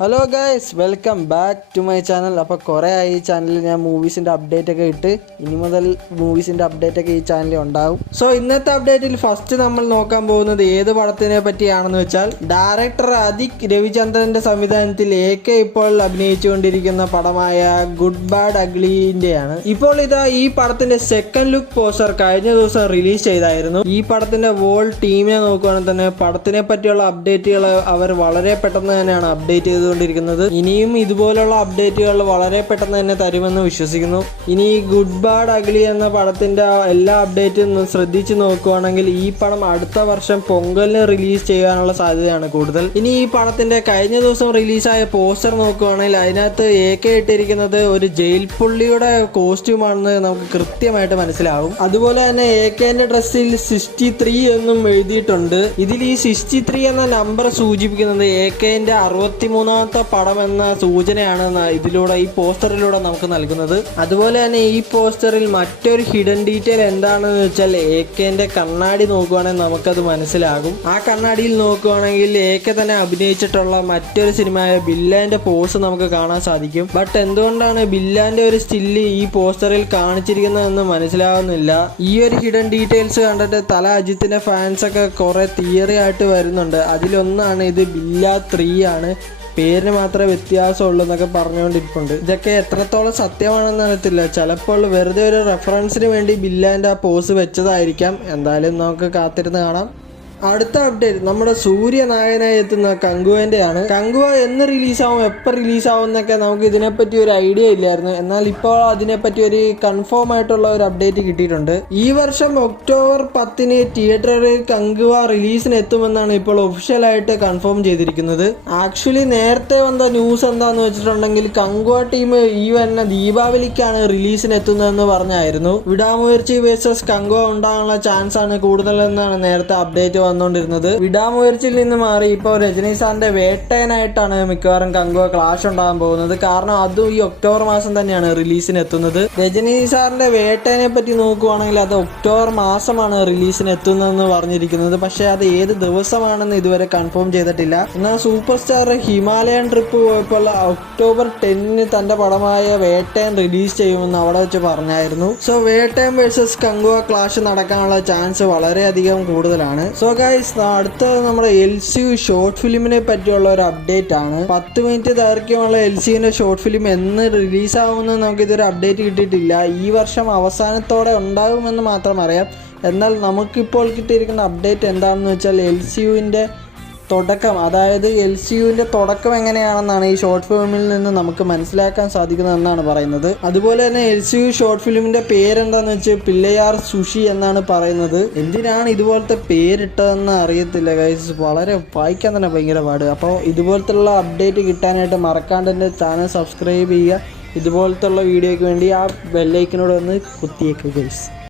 Hello guys, welcome back to my channel. അപ്പോൾ കുറേ ആയി ഈ ചാനലിൽ ഞാൻ മൂവീസിൻ്റെ അപ്ഡേറ്റ് ഒക്കെ ഇട്ട്. ഇനി മുതൽ മൂവീസിൻ്റെ അപ്ഡേറ്റ് ഒക്കെ ഈ ചാനലിൽ ഉണ്ടാവും. സോ ഇന്നത്തെ അപ്ഡേറ്റിൽ ഫസ്റ്റ് നമ്മൾ നോക്കാൻ പോകുന്നത് ഏത് പടത്തിനെ പറ്റിയാണെന്ന് വെച്ചാൽ ഡയറക്ടർ അതിക് രവിചന്ദ്രൻ്റെ സംവിധാനത്തിൽ AK ഇപ്പോൾ അഭിനയിച്ചുകൊണ്ടിരിക്കുന്ന പടമായ ഗുഡ് ബാഡ് അഗ്ലിൻ്റെയാണ്. ഇപ്പോൾ ഇതാ ഈ പടത്തിൻ്റെ സെക്കൻഡ് ലുക്ക് പോസ്റ്റർ കഴിഞ്ഞ ദിവസം റിലീസ് ചെയ്തായിരുന്നു. ഈ പടത്തിൻ്റെ വോൾ ടീമിനെ നോക്കുകയാണെങ്കിൽ തന്നെ പടത്തിനെ പറ്റിയുള്ള അപ്ഡേറ്റുകൾ അവർ വളരെ പെട്ടെന്ന് തന്നെയാണ് അപ്ഡേറ്റ് ചെയ്തത്. ഇനിയും ഇതുപോലുള്ള അപ്ഡേറ്റുകൾ വളരെ പെട്ടെന്ന് തന്നെ തരുമെന്ന് വിശ്വസിക്കുന്നു. ഇനി ഈ ഗുഡ് ബാഡ് അഗ്ലി എന്ന പടത്തിന്റെ എല്ലാ അപ്ഡേറ്റും ശ്രദ്ധിച്ചു നോക്കുകയാണെങ്കിൽ ഈ പടം അടുത്ത വർഷം പൊങ്കലിന് റിലീസ് ചെയ്യാനുള്ള സാധ്യതയാണ് കൂടുതൽ. ഇനി ഈ പടത്തിന്റെ കഴിഞ്ഞ ദിവസം റിലീസായ പോസ്റ്റർ നോക്കുകയാണെങ്കിൽ അതിനകത്ത് AK ഇട്ടിരിക്കുന്നത് ഒരു ജയിൽ പുള്ളിയുടെ കോസ്റ്റ്യൂമാണെന്ന് നമുക്ക് കൃത്യമായിട്ട് മനസ്സിലാവും. അതുപോലെ തന്നെ AKന്റെ ഡ്രസ്സിൽ 63 എന്നും എഴുതിയിട്ടുണ്ട്. ഇതിൽ ഈ 63 എന്ന നമ്പർ സൂചിപ്പിക്കുന്നത് AKന്റെ 63 പടം എന്ന സൂചനയാണ് ഇതിലൂടെ ഈ പോസ്റ്ററിലൂടെ നമുക്ക് നൽകുന്നത്. അതുപോലെ തന്നെ ഈ പോസ്റ്ററിൽ മറ്റൊരു ഹിഡൻ ഡീറ്റെയിൽ എന്താണെന്ന് വെച്ചാൽ AKന്റെ കണ്ണാടി നോക്കുകയാണെങ്കിൽ നമുക്കത് മനസ്സിലാകും. ആ കണ്ണാടിയിൽ നോക്കുകയാണെങ്കിൽ AK തന്നെ അഭിനയിച്ചിട്ടുള്ള മറ്റൊരു സിനിമയായ ബില്ലാന്റെ പോസ് നമുക്ക് കാണാൻ സാധിക്കും. ബട്ട് എന്തുകൊണ്ടാണ് ബില്ലാന്റെ ഒരു സ്റ്റില്ല് ഈ പോസ്റ്ററിൽ കാണിച്ചിരിക്കുന്നതെന്ന് മനസ്സിലാവുന്നില്ല. ഈ ഒരു ഹിഡൻ ഡീറ്റെയിൽസ് കണ്ടിട്ട് തല അജിത്തിന്റെ ഫാൻസ് ഒക്കെ കുറെ തിയറി ആയിട്ട് വരുന്നുണ്ട്. അതിലൊന്നാണ് ഇത് ബില്ല 3 ആണ്, പേരിന് മാത്രമേ വ്യത്യാസമുള്ളൂ എന്നൊക്കെ പറഞ്ഞുകൊണ്ടിരിപ്പുണ്ട്. ഇതൊക്കെ എത്രത്തോളം സത്യമാണെന്ന് അറിയത്തില്ല. ചിലപ്പോൾ വെറുതെ ഒരു റെഫറൻസിന് വേണ്ടി ബില്ലാൻ്റെ ആ പോസ് വെച്ചതായിരിക്കാം. എന്തായാലും നമുക്ക് കാത്തിരുന്ന് കാണാം. അടുത്ത അപ്ഡേറ്റ് നമ്മുടെ സൂര്യനായകനായി എത്തുന്ന കങ്കുവൻ്റെയാണ്. കങ്കുവ എന്ന് റിലീസാവും, എപ്പോൾ റിലീസാവും എന്നൊക്കെ നമുക്ക് ഇതിനെപ്പറ്റി ഒരു ഐഡിയ ഇല്ലായിരുന്നു. എന്നാൽ ഇപ്പോൾ അതിനെപ്പറ്റി ഒരു കൺഫേം ആയിട്ടുള്ള ഒരു അപ്ഡേറ്റ് കിട്ടിയിട്ടുണ്ട്. ഈ വർഷം ഒക്ടോബർ 10 തിയേറ്ററിൽ കങ്കുവ റിലീസിന് എത്തുമെന്നാണ് ഇപ്പോൾ ഒഫീഷ്യലായിട്ട് കൺഫേം ചെയ്തിരിക്കുന്നത്. ആക്ച്വലി നേരത്തെ വന്ന ന്യൂസ് എന്താന്ന് വെച്ചിട്ടുണ്ടെങ്കിൽ കങ്കുവ ടീം ഈ വരുന്ന ദീപാവലിക്കാണ് റിലീസിന് എത്തുന്നതെന്ന് പറഞ്ഞായിരുന്നു. വിടാമുയർച്ചി വേഴ്സസ് കങ്കുവ ഉണ്ടാകാനുള്ള ചാൻസ് ആണ് കൂടുതലെന്നാണ് നേരത്തെ അപ്ഡേറ്റ് വന്നുകൊണ്ടിരുന്നത്. വിടാമുയർച്ചിയിൽ നിന്ന് മാറി ഇപ്പോൾ രജനി സാറിന്റെ വേട്ടയനായിട്ടാണ് മിക്കവാറും കങ്കുവ ക്ലാഷ് ഉണ്ടാകാൻ പോകുന്നത്. കാരണം അതും ഈ ഒക്ടോബർ മാസം തന്നെയാണ് റിലീസിന് എത്തുന്നത്. രജനി സാറിന്റെ വേട്ടയനെ പറ്റി നോക്കുവാണെങ്കിൽ അത് ഒക്ടോബർ മാസമാണ് റിലീസിന് എത്തുന്നതെന്ന് പറഞ്ഞിരിക്കുന്നത്. പക്ഷേ അത് ഏത് ദിവസമാണെന്ന് ഇതുവരെ കൺഫേം ചെയ്തിട്ടില്ല. എന്നാൽ സൂപ്പർ സ്റ്റാർ ഹിമാലയൻ ട്രിപ്പ് പോയപ്പോൾ ഒക്ടോബർ 10 തന്റെ പടമായ വേട്ടയൻ റിലീസ് ചെയ്യുമെന്ന് അവിടെ വെച്ച് പറഞ്ഞായിരുന്നു. So Vettaiyan versus Kanguva clash നടക്കാനുള്ള ചാൻസ് വളരെയധികം കൂടുതലാണ്. സോ ഗൈസ്, അടുത്തത് നമ്മുടെ LCU ഷോർട്ട് ഫിലിമിനെ പറ്റിയുള്ള ഒരു അപ്ഡേറ്റ് ആണ്. 10 മിനിറ്റ് ദൈർഘ്യമുള്ള LCUവിന്റെ ഷോർട്ട് ഫിലിം എന്ന് റിലീസാവുമെന്ന് നമുക്ക് ഇതൊരു അപ്ഡേറ്റ് കിട്ടിയിട്ടില്ല. ഈ വർഷം അവസാനത്തോടെ ഉണ്ടാകുമെന്ന് മാത്രം അറിയാം. എന്നാൽ നമുക്കിപ്പോൾ കിട്ടിയിരിക്കുന്ന അപ്ഡേറ്റ് എന്താണെന്ന് വെച്ചാൽ LCUവിന്റെ തുടക്കം, അതായത് LCUവിന്റെ തുടക്കം എങ്ങനെയാണെന്നാണ് ഈ ഷോർട്ട് ഫിലിമിൽ നിന്ന് നമുക്ക് മനസ്സിലാക്കാൻ സാധിക്കുന്നതെന്നാണ് പറയുന്നത്. അതുപോലെ തന്നെ LCU ഷോർട്ട് ഫിലിമിന്റെ പേരെന്താന്ന് വെച്ചാൽ പിള്ളയാർ സുഷി എന്നാണ് പറയുന്നത്. എന്തിനാണ് ഇതുപോലത്തെ പേരിട്ടതെന്ന് അറിയത്തില്ല ഗൈസ്, വളരെ വായിക്കാൻ തന്നെ ഭയങ്കര പാട്. അപ്പോൾ ഇതുപോലത്തുള്ള അപ്ഡേറ്റ് കിട്ടാനായിട്ട് മറക്കാണ്ട് എൻ്റെ ചാനൽ സബ്സ്ക്രൈബ് ചെയ്യുക. ഇതുപോലത്തുള്ള വീഡിയോയ്ക്ക് വേണ്ടി ആ ബെല്ലൈക്കനോട് ഒന്ന് കുത്തിയേക്കുക ഗൈസ്.